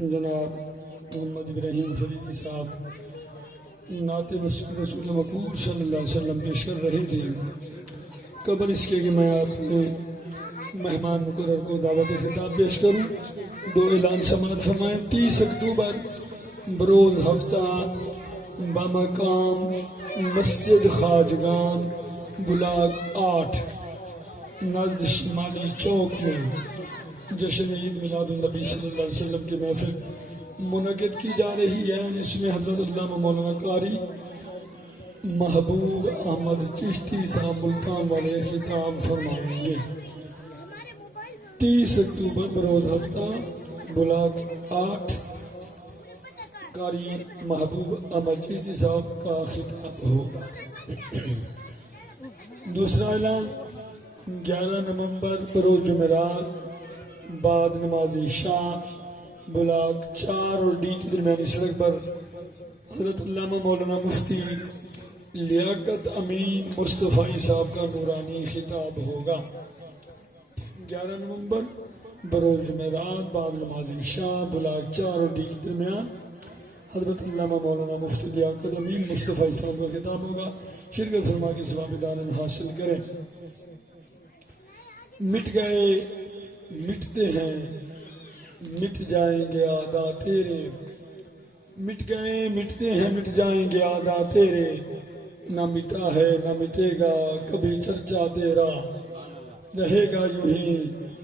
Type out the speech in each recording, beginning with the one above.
جناب محمد ابراہیم فریدی صاحب نعت رسول مقبول صلی اللہ علیہ وسلم پیش کر رہے تھے۔ قبل اس کے کہ میں آپ نے مہمان مقرر کو دعوت خطاب پیش کروں، دو اعلان سماعت فرمائیں۔ 30 اکتوبر بروز ہفتہ بامقام مسجد خواجگان بلاک 8 نزد شمالی چوک میں جشن عید میلاد النبی صلی اللہ علیہ وسلم کی محفل منعقد کی جا رہی ہے، جس میں حضرت علامہ مولانا قاری محبوب احمد چشتی صاحب ملتان والے خطاب فرمائیں گے۔ 30 اکتوبر بروز ہفتہ بلاک 8 قاری محبوب احمد چشتی صاحب کا خطاب ہوگا۔ دوسرا اعلان 11 نومبر بروز جمعرات بعد نماز عشاء بلاک 4 اور ڈی کی درمیانی سڑک پر حضرت علامہ مولانا مفتی لیاقت امین مصطفی صاحب کا نورانی خطاب ہوگا۔ 11 نومبر بروز جمعرات بعد نماز عشاء بلاک 4 اور ڈی کے درمیان حضرت علامہ مولانا مفتی لیاقت امین مصطفی صاحب کا خطاب ہوگا۔ شرکت فرما کی ثواب دارن حاصل کریں۔ مٹ گئے مٹتے ہیں مٹ جائیں گے آدھا تیرے، مٹ گئے مٹتے ہیں مٹ جائیں گے آدھا تیرے، نہ مٹا ہے نہ مٹے گا کبھی چرچا تیرا، رہے گا یوں ہی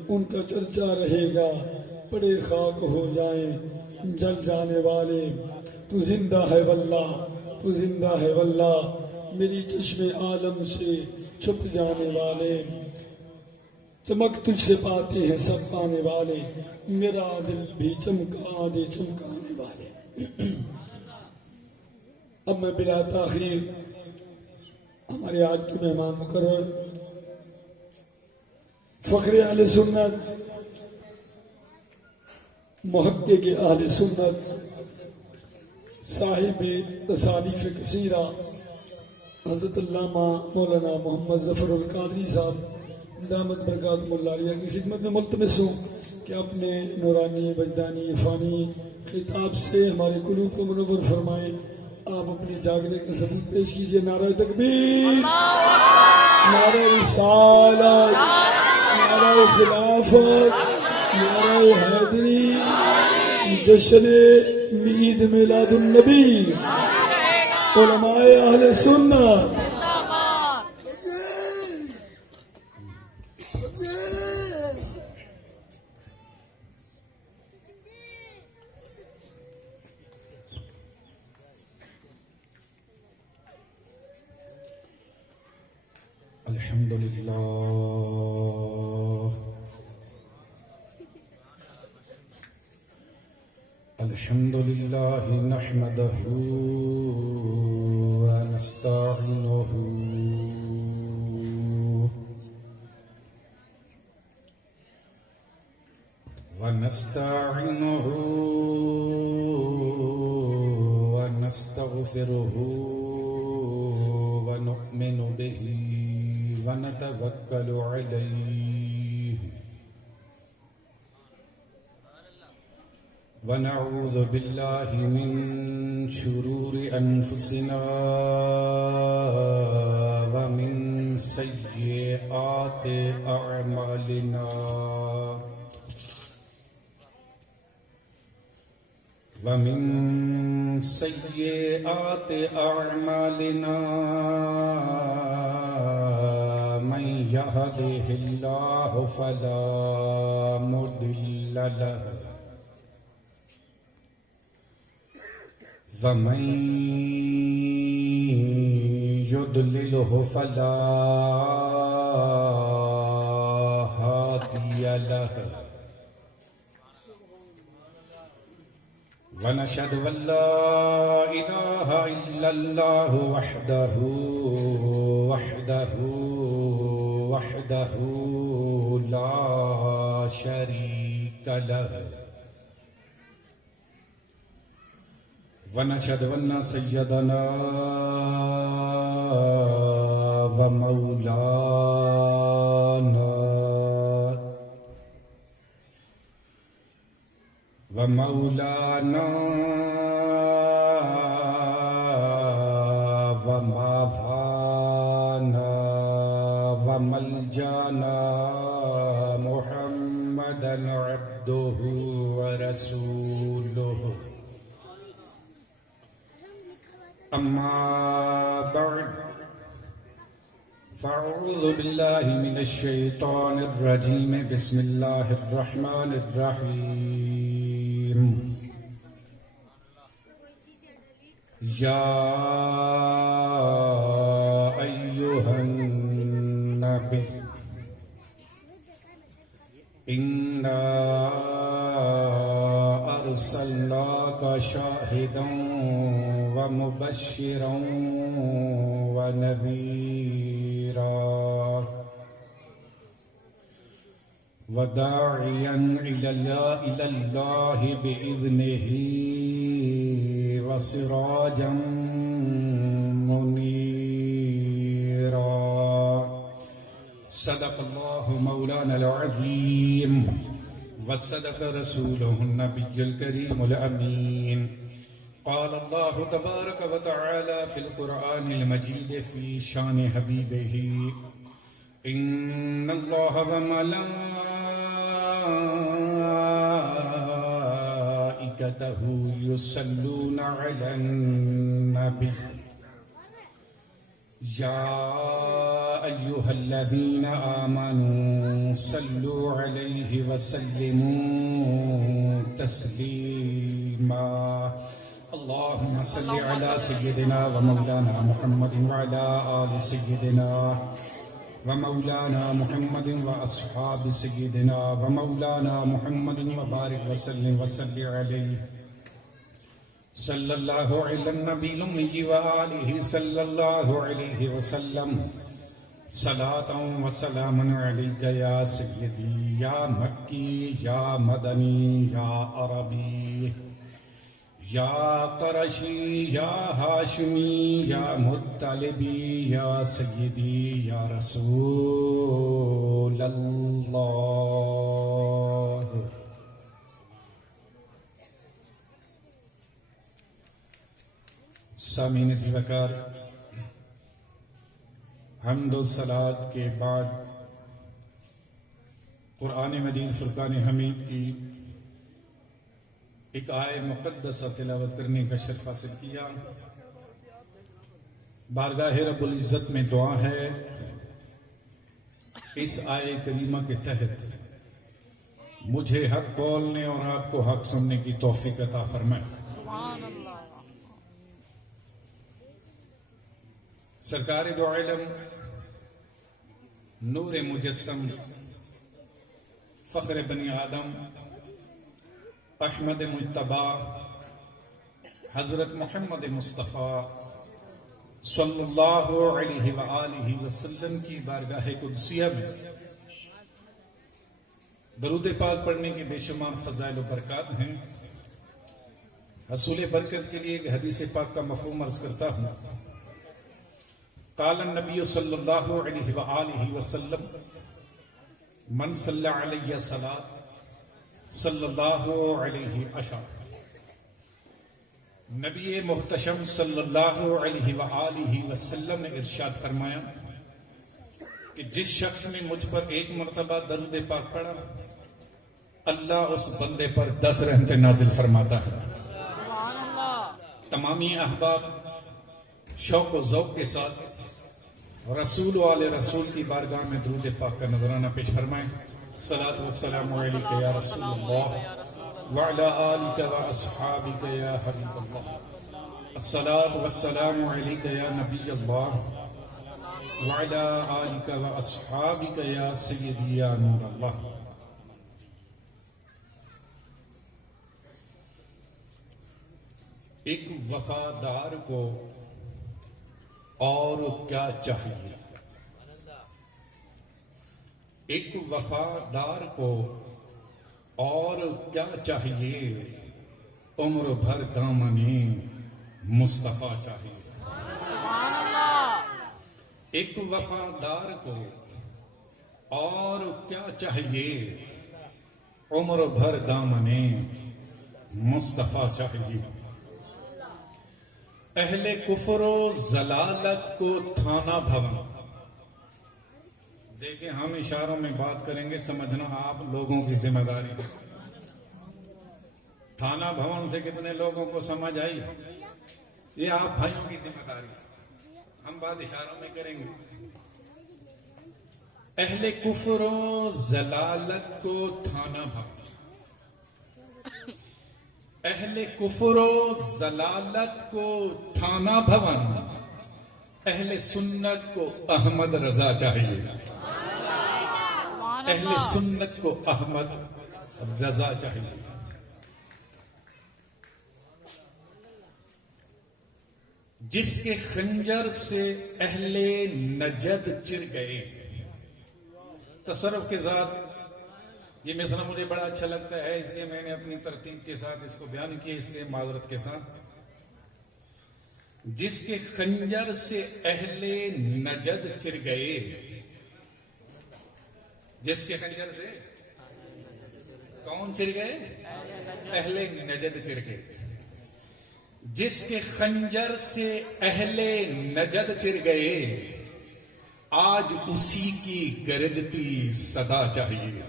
ان کا چرچا رہے گا، پڑے خاک ہو جائیں جل جانے والے، تو زندہ ہے واللہ تو زندہ ہے واللہ، میری چشم عالم سے چھپ جانے والے، چمک تجھ سے پاتے ہیں سب پانے والے، میرا دل بھی چمکا دے چمکانے والے۔ اب میں بلا تاخیر ہمارے آج کے مہمان مقرر فخر اہل سنت محقق اہل سنت صاحب تصانیف کثیرہ حضرت علامہ مولانا محمد ظفر القادری صاحب دامت برکاتہم اللہ علیہ کی خدمت میں ملتمس ہوں کہ اپنے نورانی وجدانی عرفانی خطاب سے ہمارے قلوب کو منور فرمائیں۔ آپ اپنے جاگنے کا ثبوت پیش کیجئے۔ نعرہ تکبیر، نعرہ رسالت، نعرہ خلافت، نعرہ حیدری، جشن عید میلاد النبی، علماء اہل سنت۔ الحمدللہ الحمدللہ نحمده ونستعینه ونستغفره ونؤمن به ونتوكل عليه ونعوذ بالله من شرور أنفسنا ومن سيئات أعمالنا ومن سيئات أعمالنا من يهده الله فلا مضل له ومن يضلله فلا هادي له ونشهد أن لا إله إلا الله وحده لا شريك له ونشهد أن سيدنا ومولانا ومولانا ومافانا وملجانا محمدا عبده ورسوله أما بعد فأعوذ بالله من الشيطان الرجيم بسم الله الرحمن الرحيم يا أيها النبي إنا أرسلناك شاهدا ومبشرا ونذيرا وداعيا إلى الله بإذنه وسراجا منيرا صدق الله مولانا العظيم وصدق رسوله النبي الكريم الأمين قال الله تبارك وتعالى في القرآن المجيد في شان حبيبه إن الله وملائكته يصلون على النبي يا أيها الذين آمنوا صلوا عليه وسلموا تسليما اللهم صل على سيدنا ومولانا محمد وعلى آل سيدنا ومولانا محمد وأصحاب سيدنا ومولانا محمد وبارك وسلم عليه صلى الله على النبي الأمي وآله صلى الله عليه وسلم صلاة وسلام عليك يا سيدي يا مكي يا مدني يا عربي يا قرشي يا هاشمي يا مطلبي يا سيدي يا رسول الله سامعین وقار حمد و صلات کے بعد قرآن مجید فرقان حمید کی ایک آیہ مقدسہ تلاوت کرنے کا شرف حاصل کیا بارگاہ رب العزت میں دعا ہے اس آیہ کریمہ کے تحت مجھے حق بولنے اور آپ کو حق سننے کی توفیق عطا فرمائے سرکار دو عالم نور مجسم فخر بنی آدم احمد مجتبی حضرت محمد مصطفیٰ صلی اللہ علیہ وآلہ وسلم کی بارگاہ قدسیہ میں درود پاک پڑھنے کے بے شمار فضائل و برکات ہیں حصول برکت کے لیے ایک حدیث پاک کا مفہوم عرض کرتا ہوں قال النبی صلی اللہ علیہ وآلہ وسلم من صلی علیہ صلاة صلی اللہ علیہ عشر نبی محتشم صلی اللہ علیہ وآلہ وسلم نے ارشاد فرمایا کہ جس شخص نے مجھ پر ایک مرتبہ درود پاک پڑھا اللہ اس بندے پر 10 رحمتیں نازل فرماتا ہے تمامی احباب شوق و ذوق کے ساتھ رسول والے رسول کی بارگاہ میں درود پاک کا نذرانہ پیش فرمائیں الصلاۃ والسلام علیک یا رسول اللہ وعلی آلک و اصحابک یا حبیب اللہ الصلاۃ والسلام علیک یا نبی اللہ وعلی آلک و اصحابک یا سیدی یا نور اللہ ایک وفادار کو اور کیا چاہیے ایک وفادار کو اور کیا چاہیے عمر بھر دامن مصطفیٰ چاہیے ایک وفادار کو اور کیا چاہیے عمر بھر دامن مصطفیٰ چاہیے. اہل کفر و ضلالت کو تھانہ بھون. دیکھیں ہم اشاروں میں بات کریں گے، سمجھنا آپ لوگوں کی ذمہ داری ہے. تھانہ بھون سے کتنے لوگوں کو سمجھ آئی؟ یہ آپ بھائیوں کی ذمہ داری ہے، ہم بات اشاروں میں کریں گے. اہل کفر و ضلالت کو تھانہ بھون. اہل کفر و ضلالت کو تھانہ بھون. اہل سنت کو احمد رضا چاہیے. اہل سنت کو احمد رضا چاہیے. جس کے خنجر سے اہل نجد چر گئے. تصرف کے ساتھ یہ مثلا مجھے بڑا اچھا لگتا ہے، اس لیے میں نے اپنی ترتیب کے ساتھ اس کو بیان کیا، اس لیے معذرت کے ساتھ. جس کے خنجر سے اہل نجد چر گئے. جس کے خنجر سے کون چر گئے؟ اہل نجد چر گئے. جس کے خنجر سے اہل نجد چر گئے، آج اسی کی گرجتی صدا چاہیے.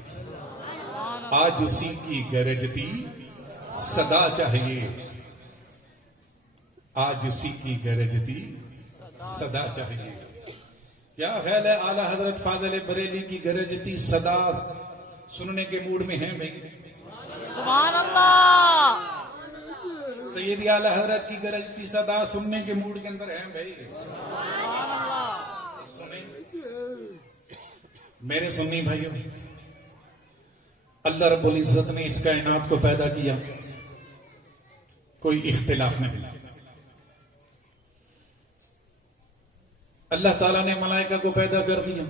آج اسی کی گرجتی صدا چاہیے. آج اسی کی گرجتی صدا چاہیے. کیا خیال ہے اعلیٰ حضرت فاضل بریلی کی گرجتی صدا سننے کے موڈ میں ہیں بھائی؟ سبحان اللہ. سیدی اعلیٰ حضرت کی گرجتی صدا سننے کے موڈ کے اندر ہیں بھائی؟ سبحان اللہ. سنیں میرے سنی بھائیوں، اللہ رب العزت نے اس کائنات کو پیدا کیا، کوئی اختلاف نہیں. اللہ تعالیٰ نے ملائکہ کو پیدا کر دیا،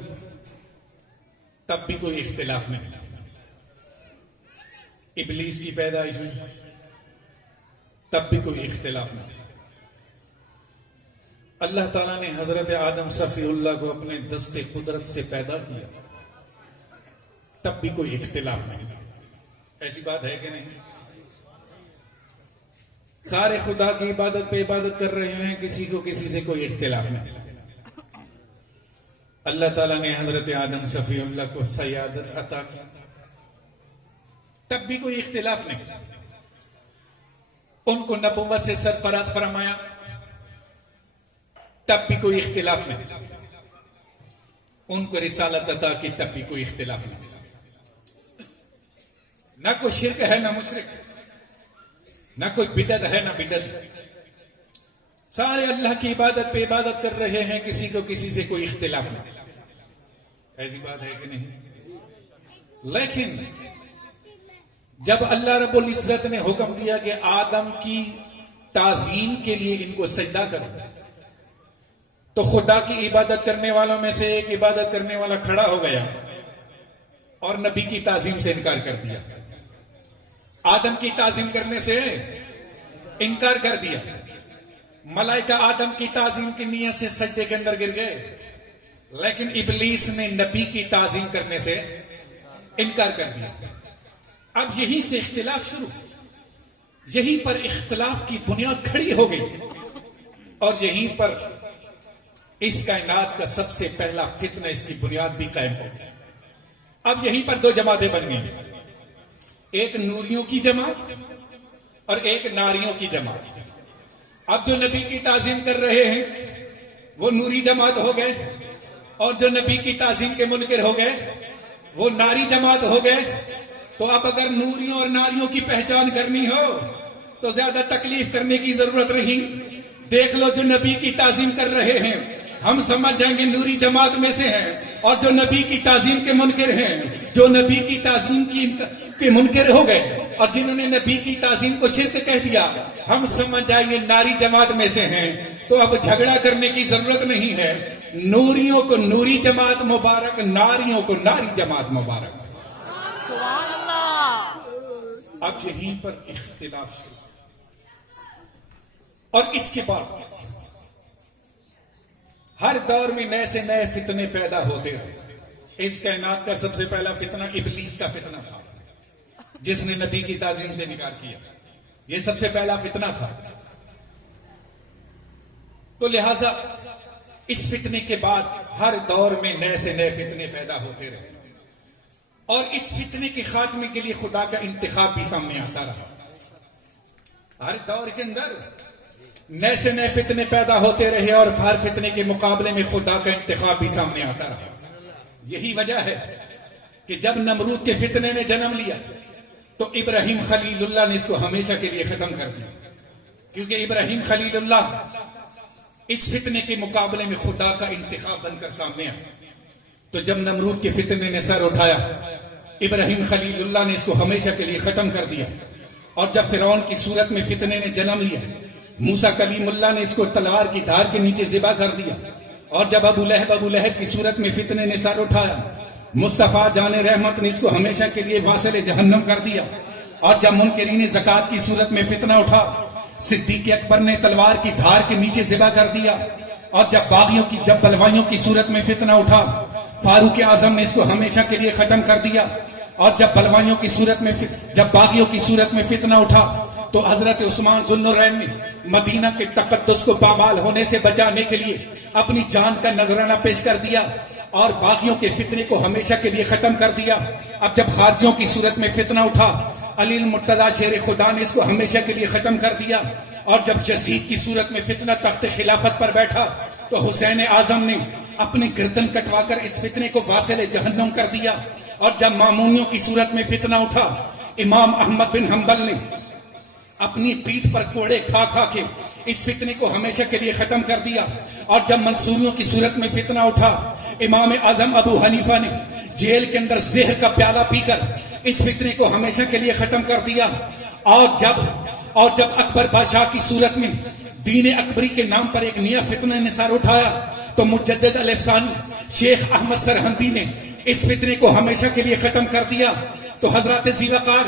تب بھی کوئی اختلاف نہیں. ابلیس کی پیدائش ہوئی، تب بھی کوئی اختلاف نہیں. اللہ تعالیٰ نے حضرت آدم صفی اللہ کو اپنے دست قدرت سے پیدا کیا، تب بھی کوئی اختلاف نہیں. ایسی بات ہے کہ نہیں؟ سارے خدا کی عبادت پہ عبادت کر رہے ہیں، کسی کو کسی سے کوئی اختلاف نہیں. اللہ تعالیٰ نے حضرت آدم صفی اللہ کو سیادت عطا کی، تب بھی کوئی اختلاف نہیں. ان کو نبوت سے سرفراز فرمایا، تب بھی کوئی اختلاف نہیں. ان کو رسالت عطا کی، تب بھی کوئی اختلاف نہیں. نہ کوئی شرک ہے نہ مشرک، نہ کوئی بدعت ہے نہ بدعت. سارے اللہ کی عبادت پہ عبادت کر رہے ہیں، کسی کو کسی سے کوئی اختلاف نہیں. ایسی بات ہے کہ نہیں؟ لیکن جب اللہ رب العزت نے حکم دیا کہ آدم کی تعظیم کے لیے ان کو سجدہ کرو، تو خدا کی عبادت کرنے والوں میں سے ایک عبادت کرنے والا کھڑا ہو گیا اور نبی کی تعظیم سے انکار کر دیا. آدم کی تعظیم کرنے سے انکار کر دیا. ملائکہ آدم کی تعظیم کی نیت سے سجدے کے اندر گر گئے، لیکن ابلیس نے نبی کی تعظیم کرنے سے انکار کر دیا. اب یہیں سے اختلاف شروع، یہیں پر اختلاف کی بنیاد کھڑی ہو گئی، اور یہیں پر اس کائنات کا سب سے پہلا فتنہ، اس کی بنیاد بھی قائم ہو گئی. اب یہیں پر دو جماعتیں بن گئی، ایک نوریوں کی جماعت اور ایک ناریوں کی جماعت. اب جو نبی کی تعظیم کر رہے ہیں وہ نوری جماعت ہو گئے، اور جو نبی کی تعظیم کے منکر ہو گئے وہ ناری جماعت ہو گئے. تو اب اگر نوریوں اور ناریوں کی پہچان کرنی ہو تو زیادہ تکلیف کرنے کی ضرورت نہیں. دیکھ لو جو نبی کی تعظیم کر رہے ہیں، ہم سمجھ جائیں گے نوری جماعت میں سے ہیں، اور جو نبی کی تعظیم کے منکر ہیں، جو نبی کی تعظیم کے منکر ہو گئے اور جنہوں نے نبی کی تعظیم کو شرک کہہ دیا، ہم سمجھ جائیں گے ناری جماعت میں سے ہیں. تو اب جھگڑا کرنے کی ضرورت نہیں ہے. نوریوں کو نوری جماعت مبارک، ناریوں کو ناری جماعت مبارک. سبحان اللہ. اب یہیں پر اختلاف شروع، اور اس کے بعد ہر دور میں نئے سے نئے فتنے پیدا ہوتے رہے. اس کائنات کا سب سے پہلا فتنہ ابلیس کا فتنہ تھا، جس نے نبی کی تعظیم سے انکار کیا. یہ سب سے پہلا فتنہ تھا. تو لہذا اس فتنے کے بعد ہر دور میں نئے سے نئے فتنے پیدا ہوتے رہے اور اس فتنے کے خاتمے کے لیے خدا کا انتخاب بھی سامنے آتا رہا. ہر دور کے اندر نئے سے نئے فتنے پیدا ہوتے رہے اور ہر فتنے کے مقابلے میں خدا کا انتخاب بھی سامنے آتا رہا. یہی وجہ ہے کہ جب نمرود کے فتنے نے جنم لیا تو ابراہیم خلیل اللہ نے اس کو ہمیشہ کے لیے ختم کر دیا, کیونکہ ابراہیم خلیل اللہ اس فتنے کے مقابلے میں خدا کا انتخاب بن کر سامنے آیا. تو جب نمرود کے فتنے نے سر اٹھایا, ابراہیم خلیل اللہ نے اس کو ہمیشہ کے لیے ختم کر دیا. اور جب فرعون کی صورت میں فتنے نے جنم لیا, موسیٰ کلیم اللہ نے اس کو تلوار کی دھار کے نیچے ذبح کر دیا. اور جب ابو لہب کی صورت میں فتنے نے سر اٹھایا, مصطفیٰ جان رحمت نے اس کو ہمیشہ کے لیے واصل جہنم کر دیا. اور جب منکرین زکات کی صورت میں فتنہ اٹھا, صدیق اکبر نے تلوار کی دھار کے نیچے ذبح کر دیا. اور جب بلوائیوں کی صورت میں فتنہ اٹھا, فاروق اعظم نے اس کو ہمیشہ کے لیے ختم کر دیا. اور جب باغیوں کی صورت میں فتنہ اٹھا تو حضرت عثمان ذوالنورین نے مدینہ کے تقدس کو پامال ہونے سے بچانے کے لیے اپنی جان کا نذرانہ پیش کر دیا اور باغیوں کے فتنے کو ہمیشہ کے لیے ختم کر دیا. اب جب خارجیوں کی صورت میں فتنہ اٹھا, علی المرتضیٰ شیر خدا نے اس کو ہمیشہ کے لیے ختم کر دیا. اور جب یزید کی صورت میں فتنہ تخت خلافت پر بیٹھا تو حسین اعظم نے اپنی گردن کٹوا کر اس فتنے کو واصل جہنم کر دیا. اور جب مامونیوں کی صورت میں فتنہ اٹھا, امام احمد بن حنبل نے اپنی پیٹھ پر کوڑے کھا کھا کے اس فتنے کو ہمیشہ کے لیے ختم کر دیا. اور جب منصوریوں کی صورت میں فتنہ اٹھا, امام اعظم ابو حنیفہ نے جیل کے اندر زہر کا پیالہ پی کر اس فتنے کو ہمیشہ کے لیے ختم کر دیا. اور جب اکبر بادشاہ کی صورت میں دین اکبری کے نام پر ایک نیا فتنہ نے سر اٹھایا تو مجدد الافسانی شیخ احمد سرہندی نے اس فتنے کو ہمیشہ کے لیے ختم کر دیا. تو حضرت ذیوقار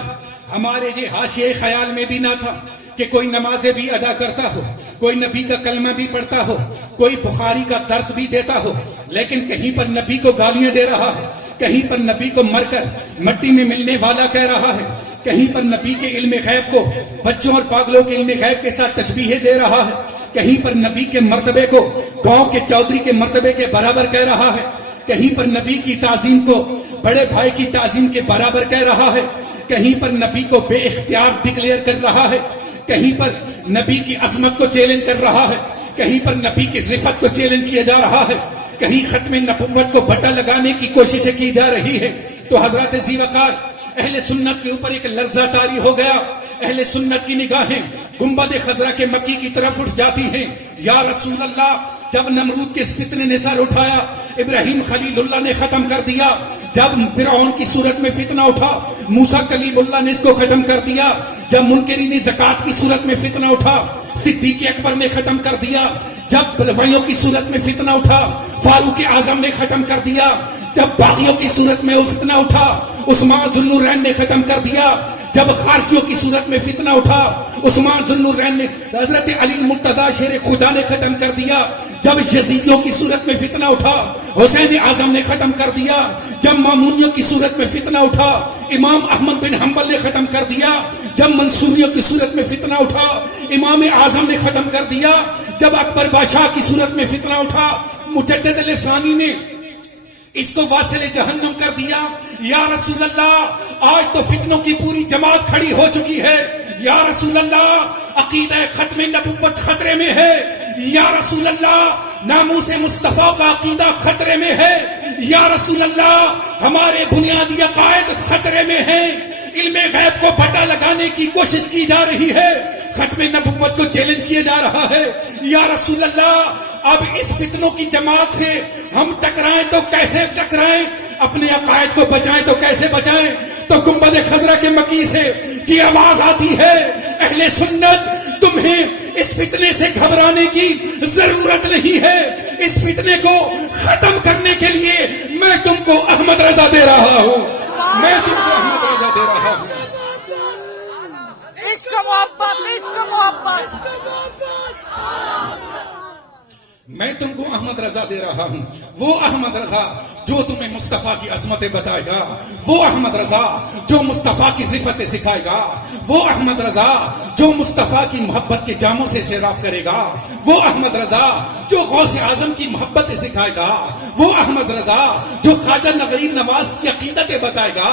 ہمارے حاشیے خیال میں بھی نہ تھا کہ کوئی نمازیں بھی ادا کرتا ہو, کوئی نبی کا کلمہ بھی پڑھتا ہو, کوئی بخاری کا درس بھی دیتا ہو, لیکن کہیں پر نبی کو گالیاں دے رہا ہے, کہیں پر نبی کو مر کر مٹی میں ملنے والا کہہ رہا ہے, کہیں پر نبی کے علم غیب کو بچوں اور پاگلوں کے علم غیب کے ساتھ تشبیہ دے رہا ہے, کہیں پر نبی کے مرتبے کو گاؤں کے چودھری کے مرتبے کے برابر کہہ رہا ہے, کہیں پر نبی کی تعظیم کو بڑے بھائی کی تعظیم کے برابر کہہ رہا ہے, کہیں پر نبی کو بے اختیار ڈکلیئر کر رہا ہے, کہیں پر نبی کی عظمت کو چیلنج کر رہا ہے, کہیں پر نبی کی رفت کو چیلنج کیا جا رہا ہے, کہیں ختم نبوت کو بٹا لگانے کی کوششیں کی جا رہی ہے. تو حضرت ذیوقار اہل سنت کے اوپر ایک لرزہ طاری ہو گیا. اہل سنت کی نگاہیں گنبد خضرا کے مکی کی طرف اٹھ جاتی ہیں. یا رسول اللہ, جب نمرود کے اس فتنے نے سر اٹھایا ابراہیم خلیل اللہ نے ختم کر دیا. جب فرعون کی صورت میں فتنہ اٹھا موسیٰ کلیم اللہ نے اس کو ختم کر دیا. جب منکرین زکات کی صورت میں فتنہ اٹھا صدیق اکبر نے ختم کر دیا. جب بلوائیوں کی صورت میں فتنہ اٹھا فاروق اعظم نے ختم کر دیا. جب باغیوں کی صورت میں وہ فتنہ اٹھا عثمان ذوالنورین نے ختم کر دیا. جب خارجیوں کی صورت میں فتنہ اٹھا عثمان ذوالنورین نے حضرت علی المرتضیٰ شیر خدا نے ختم کر دیا. جب یزیدیوں کی صورت میں فتنہ اٹھا حسین اعظم نے ختم کر دیا. جب مامونیوں کی صورت میں فتنہ اٹھا امام احمد بن حنبل نے ختم کر دیا. جب منصوریوں کی صورت میں فتنہ اٹھا امام اعظم نے ختم کر دیا. جب اکبر بادشاہ کی صورت میں فتنہ اٹھا مجدد الافسانی نے اس کو واصل جہنم کر دیا. یا رسول اللہ, آج تو فتنوں کی پوری جماعت کھڑی ہو چکی ہے. یا رسول اللہ, عقیدہ ختم نبوت خطرے میں ہے. یا رسول اللہ, ناموس مصطفیٰ کا عقیدہ خطرے میں ہے. یا رسول اللہ, ہمارے بنیادی عقائد خطرے میں ہیں. علم غیب کو پٹا لگانے کی کوشش کی جا رہی ہے, ختم نبوت کو چیلنج کیا جا رہا ہے. یا رسول اللہ, اب اس فتنوں کی جماعت سے ہم ٹکرائیں تو کیسے ٹکرائیں, اپنے عقائد کو بچائیں تو کیسے بچائیں. تو گنبد خضرا کے مکی سے یہ آواز آتی ہے, اہل سنت تمہیں اس فتنے سے گھبرانے کی ضرورت نہیں ہے. اس فتنے کو ختم کرنے کے لیے میں تم کو احمد رضا دے رہا ہوں. میں تم کو احمد رضا دے رہا ہوں. عشق محبت, عشق محبت. میں تم کو احمد رضا دے رہا ہوں. وہ احمد رضا جو تمہیں مصطفیٰ کی عظمتیں بتائے گا، وہ احمد رضا جو مصطفیٰ کی رفتیں سکھائے گا، وہ احمد رضا جو مصطفیٰ کی محبت کے جاموں سے سیراب کرے گا، وہ احمد رضا جو غوث اعظم کی محبتیں سکھائے گا، وہ احمد رضا جو خواجہ غریب نواز کی عقیدتیں بتائے گا،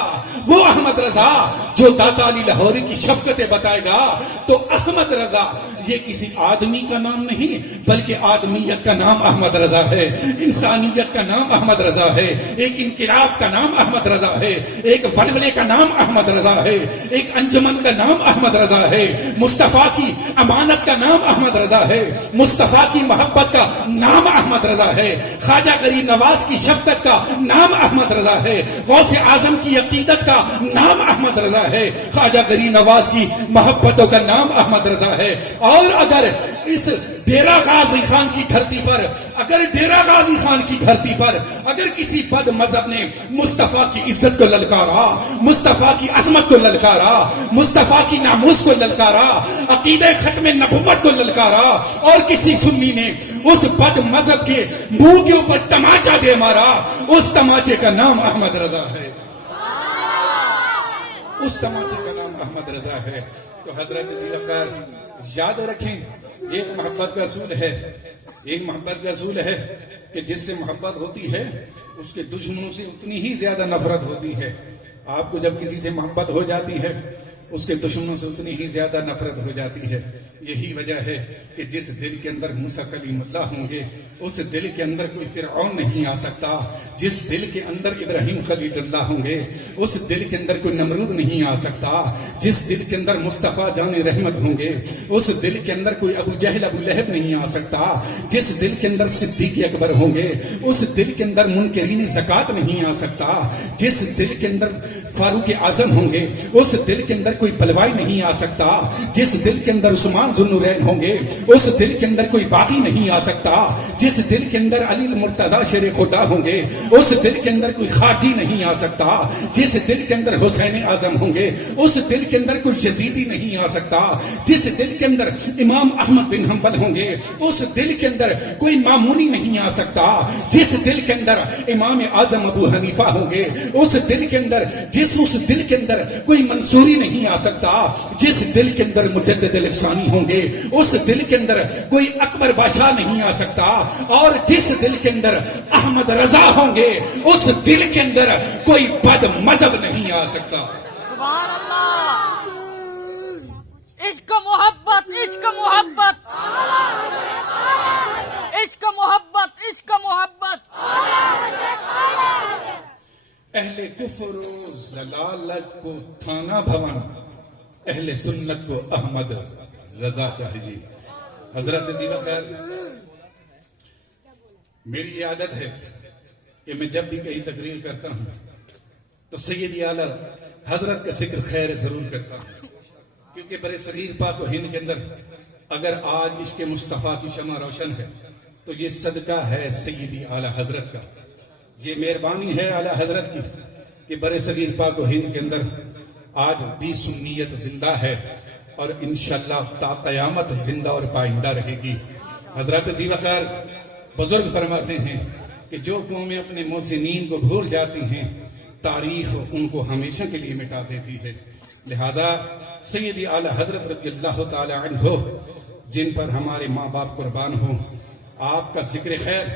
وہ احمد رضا جو داتا علی لاہوری کی شفقتیں بتائے گا۔ تو احمد رضا یہ کسی آدمی کا نام نہیں بلکہ آدمیت کا نام احمد رضا ہے، انسانیت کا نام احمد رضا ہے، ایک انقلاب کا نام احمد رضا ہے، ایک ولولے کا نام احمد رضا ہے، ایک انجمن کا نام احمد رضا ہے، مصطفیٰ کی امانت کا نام احمد رضا ہے، مصطفیٰ کی محبت کا نام احمد رضا ہے، خواجہ غریب نواز کی شفقت کا نام احمد رضا ہے، غوث اعظم کی عقیدت کا نام احمد رضا ہے، خواجہ غریب نواز کی محبتوں کا نام احمد رضا ہے۔ اور اگر اس ڈیرہ غازی خان کی دھرتی پر، اگر کسی بد مذہب نے مصطفیٰ کی عزت کو للکارا، مصطفیٰ کی عظمت کو للکارا، مصطفیٰ کی ناموس کو للکارا، عقیدہ ختم نبوت کو للکارا، اور کسی سنی نے اس بد مذہب کے منہ کے اوپر تماچا دے مارا، اس تماچے کا نام احمد رضا ہے، اس تماچے کا نام احمد رضا ہے۔ تو حضرت ذوالفقار یاد رکھیں، ایک محبت کا اصول ہے کہ جس سے محبت ہوتی ہے اس کے دشمنوں سے اتنی ہی زیادہ نفرت ہوتی ہے۔ آپ کو جب کسی سے محبت ہو جاتی ہے اس کے دشمنوں سے اتنی ہی زیادہ نفرت ہو جاتی ہے۔ یہی وجہ ہے کہ جس دل کے اندر موسیٰ کلیم اللہ ہوں گے اس دل کے اندر کوئی فرعون نہیں آ سکتا، جس دل کے اندر ابراہیم خلیل اللہ ہوں گے اس دل کے اندر کوئی نمرود نہیں آ سکتا، جس دل کے اندر مصطفیٰ جان رحمت ہوں گے اس دل کے اندر کوئی ابو جہل ابو لہب نہیں آ سکتا، جس دل کے اندر صدیق اکبر ہوں گے اس دل کے اندر منکرین زکوٰۃ نہیں آ سکتا، جس دل کے اندر فاروق اعظم ہوں گے اس دل کے اندر کوئی بلوائی نہیں آ سکتا، جس دل کے اندر عثمان ذو النورین ہوں گے اس دل کے اندر کوئی باقی نہیں آ سکتا، جس دل کے اندر علی المرتضیٰ شیر خدا ہوں گے اس دل کے اندر کوئی خارجی نہیں آ سکتا، جس دل کے اندر حسین اعظم ہوں گے اس دل کے اندر کوئی یزیدی نہیں آ سکتا، جس دل کے اندر امام احمد بن حنبل ہوں گے اس دل کے اندر کوئی مامونی نہیں آ سکتا، جس دل کے اندر امام اعظم ابو حنیفہ ہوں گے اس دل کے اندر اس دل کے اندر کوئی منصوری نہیں آ سکتا، جس دل کے اندر مجدد الافسانی ہوں گے اس دل کے اندر کوئی اکبر بادشاہ نہیں آ سکتا، اور جس دل کے اندر احمد رضا ہوں گے اس دل کے اندر کوئی بد مذہب نہیں آ سکتا۔ سبحان اللہ، عشق محبت، عشق محبت، عشق محبت، عشق محبت۔ اہل کفر و ضلالت کو تھانہ بھون، اہل سنت کو احمد رضا چاہیے۔ حضرت ذوالفقار، میری یہ عادت ہے کہ میں جب بھی کہیں تقریر کرتا ہوں تو سیدی اعلیٰ حضرت کا ذکر خیر ضرور کرتا ہوں، کیونکہ برے صغیر پاک و ہند کے اندر اگر آج عشق مصطفیٰ کی شمع روشن ہے تو یہ صدقہ ہے سیدی اعلیٰ حضرت کا، یہ مہربانی ہے اعلیٰ حضرت کی کہ برے صغیر پاک و ہند کے اندر آج بھی سنیت زندہ ہے اور انشاءاللہ تا قیامت زندہ اور پائندہ رہے گی۔ حضرت ذوالفقار بزرگ فرماتے ہیں کہ جو قومیں اپنے محسنین کو بھول جاتی ہیں تاریخ ان کو ہمیشہ کے لیے مٹا دیتی ہے، لہٰذا سیدی اعلیٰ حضرت رضی اللہ تعالی عنہ جن پر ہمارے ماں باپ قربان ہوں، آپ کا ذکر خیر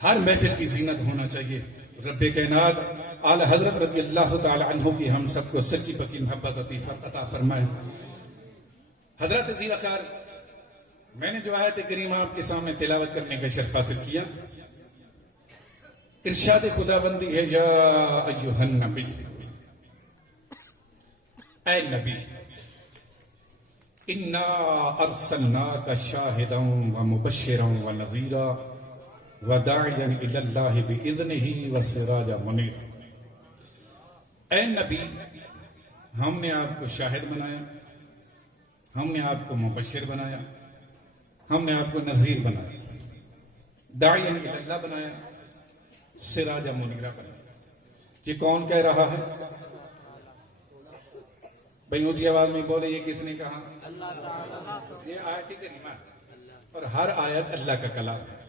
ہر محفل کی زینت ہونا چاہیے۔ رب کائنات اعلیٰ حضرت رضی اللہ تعالی عنہ کی ہم سب کو سچی پکی محبت عطا فرمائے۔ حضرت ذوالفقار، میں نے جو آیت کریمہ آپ کے سامنے تلاوت کرنے کا شرف حاصل کیا، ارشاد خداوندی ہے، یا ایھا النبی، اے نبی، انا ارسلناک شاہدا ومبشرا ونذیرا وداعیا الی اللہ باذنہ وسراجا منیرا۔ اے نبی، ہم نے آپ کو شاہد بنایا، ہم نے آپ کو مبشر بنایا، ہم نے آپ کو نذیر بنایا، داعیا الی اللہ بنایا، سراجا منیرا بنایا۔ یہ کون کہہ رہا ہے؟ بھائی اونچی آواز میں بولے، یہ کس نے کہا؟ یہ آیت کریمہ، اور ہر آیت اللہ کا کلام ہے۔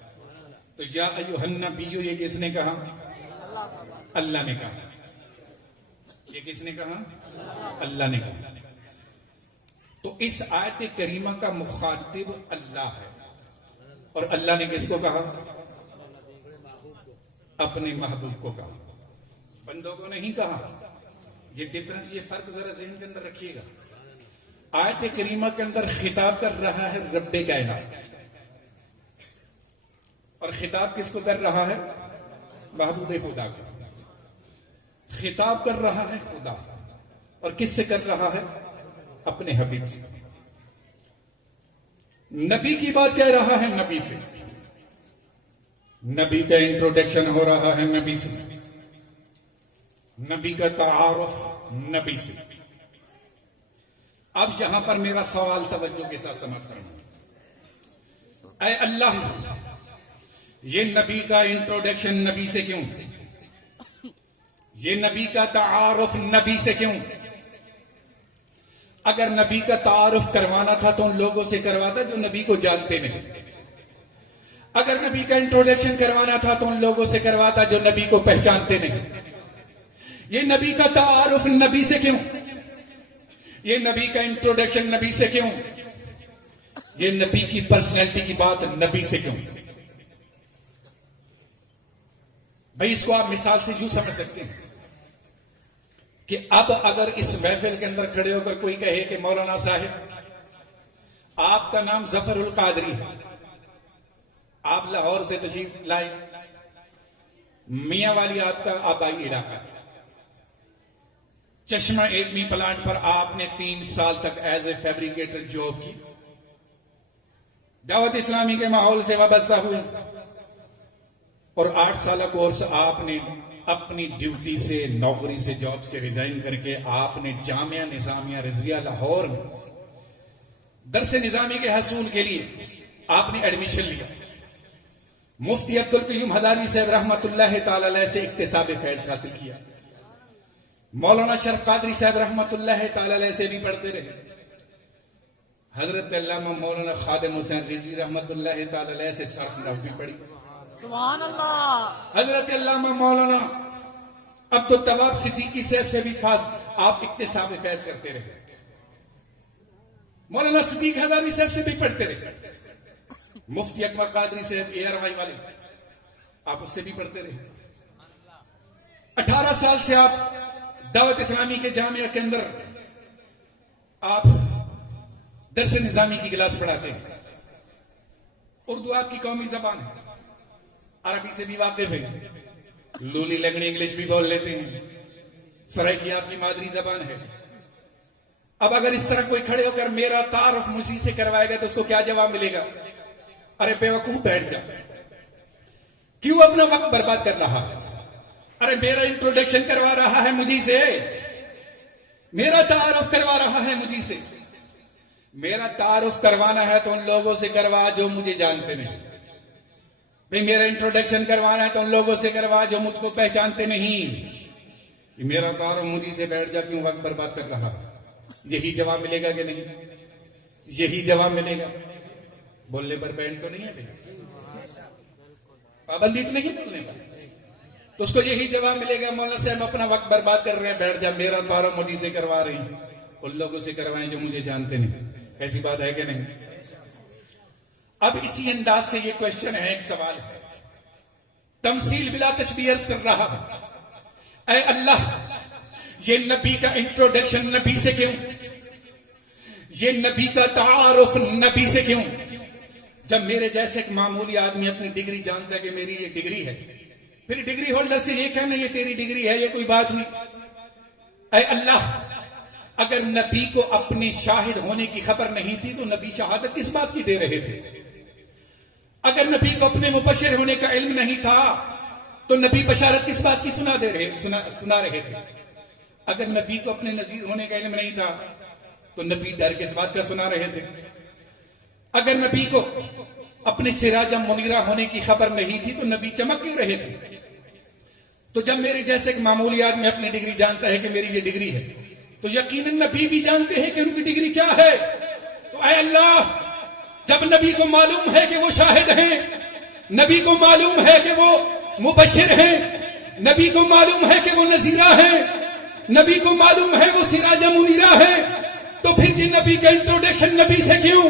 تو یا ایھا النبی یہ کس نے کہا؟ اللہ نے کہا. یہ کس نے کہا؟ اللہ نے کہا. تو اس آیت کریمہ کا مخاطب اللہ ہے. اور اللہ نے کس کو کہا؟ اپنے محبوب کو کہا، بندوں کو نہیں کہا. یہ ڈفرنس، یہ فرق ذرا ذہن کے اندر رکھیے گا. آیت کریمہ کے اندر خطاب کر رہا ہے رب کائنات، اور خطاب کس کو کر رہا ہے؟ محبوب خدا کو. خطاب کر رہا ہے خدا، اور کس سے کر رہا ہے؟ اپنے حبیب سے. نبی کی بات کہہ رہا ہے نبی سے. نبی کا انٹروڈکشن ہو رہا ہے نبی سے، نبی کا تعارف نبی سے. اب یہاں پر میرا سوال توجہ کے ساتھ سمجھ کرنا. اے اللہ، یہ نبی کا انٹروڈکشن نبی سے کیوں؟ یہ نبی کا تعارف نبی سے کیوں؟ اگر نبی کا تعارف کروانا تھا تو ان لوگوں سے کرواتا جو نبی کو جانتے نہیں. اگر نبی کا انٹروڈکشن کروانا تھا تو ان لوگوں سے کرواتا جو نبی کو پہچانتے نہیں. یہ نبی کا تعارف نبی سے کیوں؟ یہ نبی کا انٹروڈکشن نبی سے کیوں؟ یہ نبی کی پرسنالٹی کی بات نبی سے کیوں؟ بھائی اس کو آپ مثال سے یوں سمجھ سکتے ہیں کہ اب اگر اس محفل کے اندر کھڑے ہو کر کوئی کہے کہ مولانا صاحب آپ کا نام ظفر القادری ہے، آپ لاہور سے تشریف لائے، میاں والی آپ کا آبائی علاقہ ہے، چشمہ ایٹمی پلانٹ پر آپ نے 3 سال تک ایز اے فیبریکیٹر جاب کی، دعوت اسلامی کے ماحول سے وابستہ ہوئے، اور 8 سالہ کورس آپ نے اپنی ڈیوٹی سے، نوکری سے، جاب سے ریزائن کر کے آپ نے جامعہ نظامیہ رضویہ لاہور میں درس نظامی کے حصول کے لیے آپ نے ایڈمیشن لیا. مفتی عبدالقیوم ہزاری صاحب رحمۃ اللہ تعالی علیہ سے اکتساب فیض حاصل کیا. مولانا شرف قادری صاحب رحمۃ اللہ تعالی علیہ سے بھی پڑھتے رہے. حضرت علامہ مولانا خادم حسین رضوی رحمۃ اللہ تعالی علیہ سے صرف نحو بھی پڑھی. سبحان اللہ. حضرت علامہ مولانا عبدالتواب صدیقی صاحب سے بھی آپ اکتساب فیض کرتے رہے. مولانا صدیق ہزاری صاحب سے بھی پڑھتے رہے. مفتی اکبر قادری صاحب اے آر وائی والے، آپ اس سے بھی پڑھتے رہے. 18 سال سے آپ دعوت اسلامی کے جامعہ کے اندر آپ درس نظامی کی کلاس پڑھاتے ہیں. اردو آپ کی قومی زبان ہے، عربی سے بھی واقف ہیں، لولی لنگڑی انگلش بھی بول لیتے ہیں، سرائکی آپ کی مادری زبان ہے. اب اگر اس طرح کوئی کھڑے ہو کر میرا تعارف مجھ سے کروائے گا تو اس کو کیا جواب ملے گا؟ ارے بے وقوف بیٹھ جا، کیوں اپنا وقت برباد کر رہا ہے؟ ارے میرا انٹروڈکشن کروا رہا ہے مجھے سے، میرا تعارف کروا رہا ہے مجھے سے. میرا تعارف کروانا ہے تو ان لوگوں سے کروا جو مجھے جانتے نہیں. بھئی میرا انٹروڈکشن کروانا ہے تو ان لوگوں سے کروا جو مجھ کو پہچانتے نہیں. میرا تعارف مجھے سے بیٹھ جا، کیوں وقت برباد کر رہا؟ یہی جواب ملے گا کہ نہیں؟ یہی جواب ملے گا. بولنے پر بینڈ تو نہیں ہے بھائی، پابندی تو نہیں بولنے پر، تو اس کو یہی جواب ملے گا مولانا صاحب اپنا وقت برباد کر رہے ہیں، بیٹھ جا، میرا تعارف مجھے سے کروا رہی ہیں، ان لوگوں سے کروائیں جو مجھے جانتے نہیں. ایسی بات ہے کہ نہیں؟ اب اسی انداز سے یہ کوشچن ہے، ایک سوال ہے، تمثیل بلا تشبیہ عرض کر رہا ہے. اے اللہ، یہ نبی کا انٹروڈکشن نبی سے کیوں؟ یہ نبی کا تعارف نبی سے کیوں؟ جب میرے جیسے ایک معمولی آدمی اپنی ڈگری جانتا ہے کہ میری یہ ڈگری ہے، پھر ڈگری ہولڈر سے یہ کہنا یہ تیری ڈگری ہے، یہ کوئی بات نہیں. اے اللہ، اگر نبی کو اپنی شاہد ہونے کی خبر نہیں تھی تو نبی شہادت کس بات کی دے رہے تھے؟ اگر نبی کو اپنے مبشر ہونے کا علم نہیں تھا تو نبی بشارت کس بات کی سنا رہے تھے؟ اگر نبی کو اپنے نذیر ہونے کا علم نہیں تھا تو نبی ڈر کس بات کا سنا رہے تھے؟ اگر نبی کو اپنے سراج منیرہ ہونے کی خبر نہیں تھی تو نبی چمک کیوں رہے تھے؟ تو جب میرے جیسے ایک معمولی آدمی اپنی ڈگری جانتا ہے کہ میری یہ ڈگری ہے تو یقیناً نبی بھی جانتے ہیں کہ ان کی ڈگری کیا ہے. تو اے اللہ، جب نبی کو معلوم ہے کہ وہ شاہد ہیں نبی کو معلوم ہے کہ وہ مبشر ہیں، نبی کو معلوم ہے کہ وہ نذیرہ ہیں، نبی کو معلوم ہے وہ سراج منیرہ ہے، تو پھر یہ نبی کا انٹروڈکشن نبی سے کیوں؟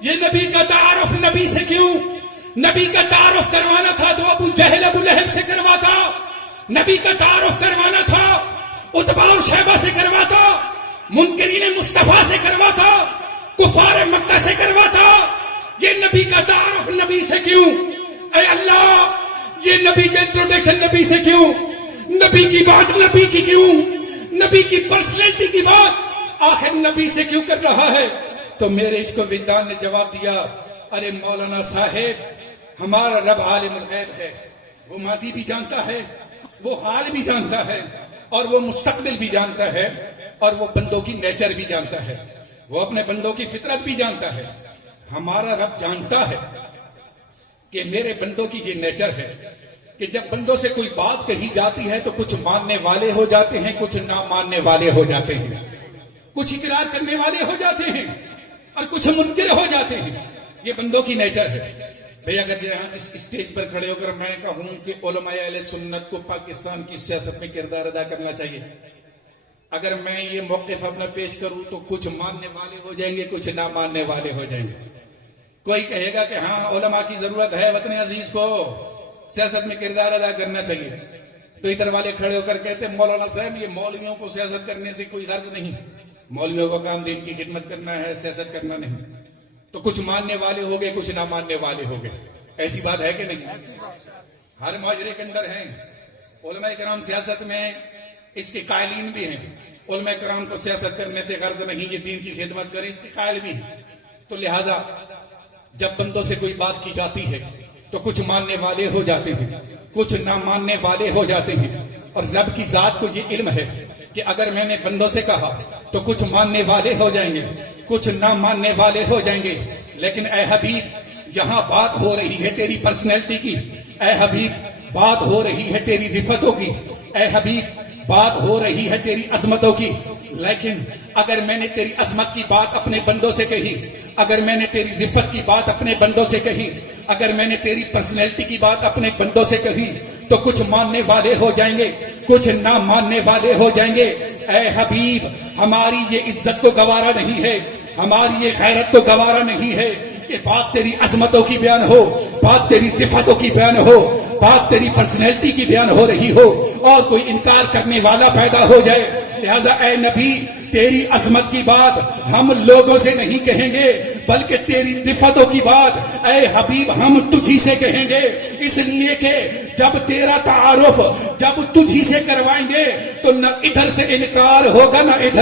یہ نبی کا تعارف نبی سے کیوں؟ نبی کا تعارف کروانا تھا تو ابو جہل ابو لہب سے کرواتا، نبی کا تعارف کروانا تھا عتبہ اور شیبہ سے کرواتا، منکرین مصطفیٰ سے کرواتا، کفار مکہ سے کرواتا، یہ نبی کا تعارف نبی سے کیوں؟ اے اللہ، یہ نبی کا انٹروڈکشن نبی سے کیوں؟ نبی کی بات نبی کی کیوں؟ نبی کی پرسنالٹی کی بات آخر نبی سے کیوں کر رہا ہے؟ تو میرے اس کو وجدان نے جواب دیا، ارے مولانا صاحب، ہمارا رب عالم الغیب ہے، وہ ماضی بھی جانتا ہے، وہ حال بھی جانتا ہے، اور وہ مستقبل بھی جانتا ہے، اور وہ بندوں کی نیچر بھی جانتا ہے، وہ اپنے بندوں کی فطرت بھی جانتا ہے۔ ہمارا رب جانتا ہے کہ میرے بندوں کی یہ نیچر ہے کہ جب بندوں سے کوئی بات کہی جاتی ہے تو کچھ ماننے والے ہو جاتے ہیں، کچھ نہ ماننے والے ہو جاتے ہیں، کچھ اقرار کرنے والے ہو جاتے ہیں اور کچھ منکر ہو جاتے ہیں۔ یہ بندوں کی نیچر ہے۔ بھئی اگر یہاں اس اسٹیج پر کھڑے ہو کر میں کہوں کہ علماء اہل سنت کو پاکستان کی سیاست میں کردار ادا کرنا چاہیے، اگر میں یہ موقف اپنا پیش کروں تو کچھ ماننے والے ہو جائیں گے، کچھ نہ ماننے والے ہو جائیں گے۔ کوئی کہے گا کہ ہاں علماء کی ضرورت ہے، وطن عزیز کو سیاست میں کردار ادا کرنا چاہیے، تو ادھر والے کھڑے ہو کر کہتے ہیں مولانا صاحب یہ مولویوں کو سیاست کرنے سے کوئی غرض نہیں، مولویوں کا کام دین کی خدمت کرنا ہے، سیاست کرنا نہیں۔ تو کچھ ماننے والے ہو گئے، کچھ نہ ماننے والے ہو گئے۔ ایسی بات ہے کہ نہیں؟ ہر معاشرے کے اندر ہیں علماء کرام، سیاست میں اس کے قائلین بھی ہیں۔ علماء کرام کو سیاست کرنے سے غرض نہیں، یہ دین کی خدمت کریں، اس کے قائل بھی ہیں۔ تو لہذا جب بندوں سے کوئی بات کی جاتی ہے تو کچھ ماننے والے ہو جاتے ہیں، کچھ نہ ماننے والے ہو جاتے ہیں، اور رب کی ذات کو یہ علم ہے کہ اگر میں نے بندوں سے کہا تو کچھ ماننے والے ہو جائیں گے، کچھ نہ ماننے والے ہو جائیں گے، لیکن اے حبیب یہاں بات ہو رہی ہے تیری پرسنالٹی کی، اے حبیب بات ہو رہی ہے تیری رفتوں کی، اے حبیب بات ہو رہی ہے تیری عظمتوں کی۔ لیکن اگر میں نے تیری عظمت کی بات اپنے بندوں سے کہی، اگر میں نے تیری رفت کی بات اپنے بندوں سے کہی، اگر میں نے تیری پرسنالٹی کی بات اپنے بندوں سے کہی تو کچھ ماننے والے ہو جائیں گے، کچھ نہ ماننے والے ہو جائیں گے۔ اے حبیب ہماری یہ عزت کو گوارا نہیں ہے، ہماری یہ غیرت کو گوارا نہیں ہے کہ بات تیری عظمتوں کی بیان ہو، بات تیری رفتوں کی بیان ہو، بات تیری پرسنالٹی کی بیان ہو رہی ہو اور کوئی انکار کرنے والا پیدا ہو جائے۔ لہذا اے نبی تیری عظمت کی بات ہم لوگوں سے نہیں کہیں گے، بلکہ تیری رفتوں کی بات اے حبیب ہم تجھی سے کہیں گے، اس لیے کہ جب تیرا تعارف جب تجھی سے کروائیں گے تو نہ ادھر سے انکار ہوگا نہ ادھر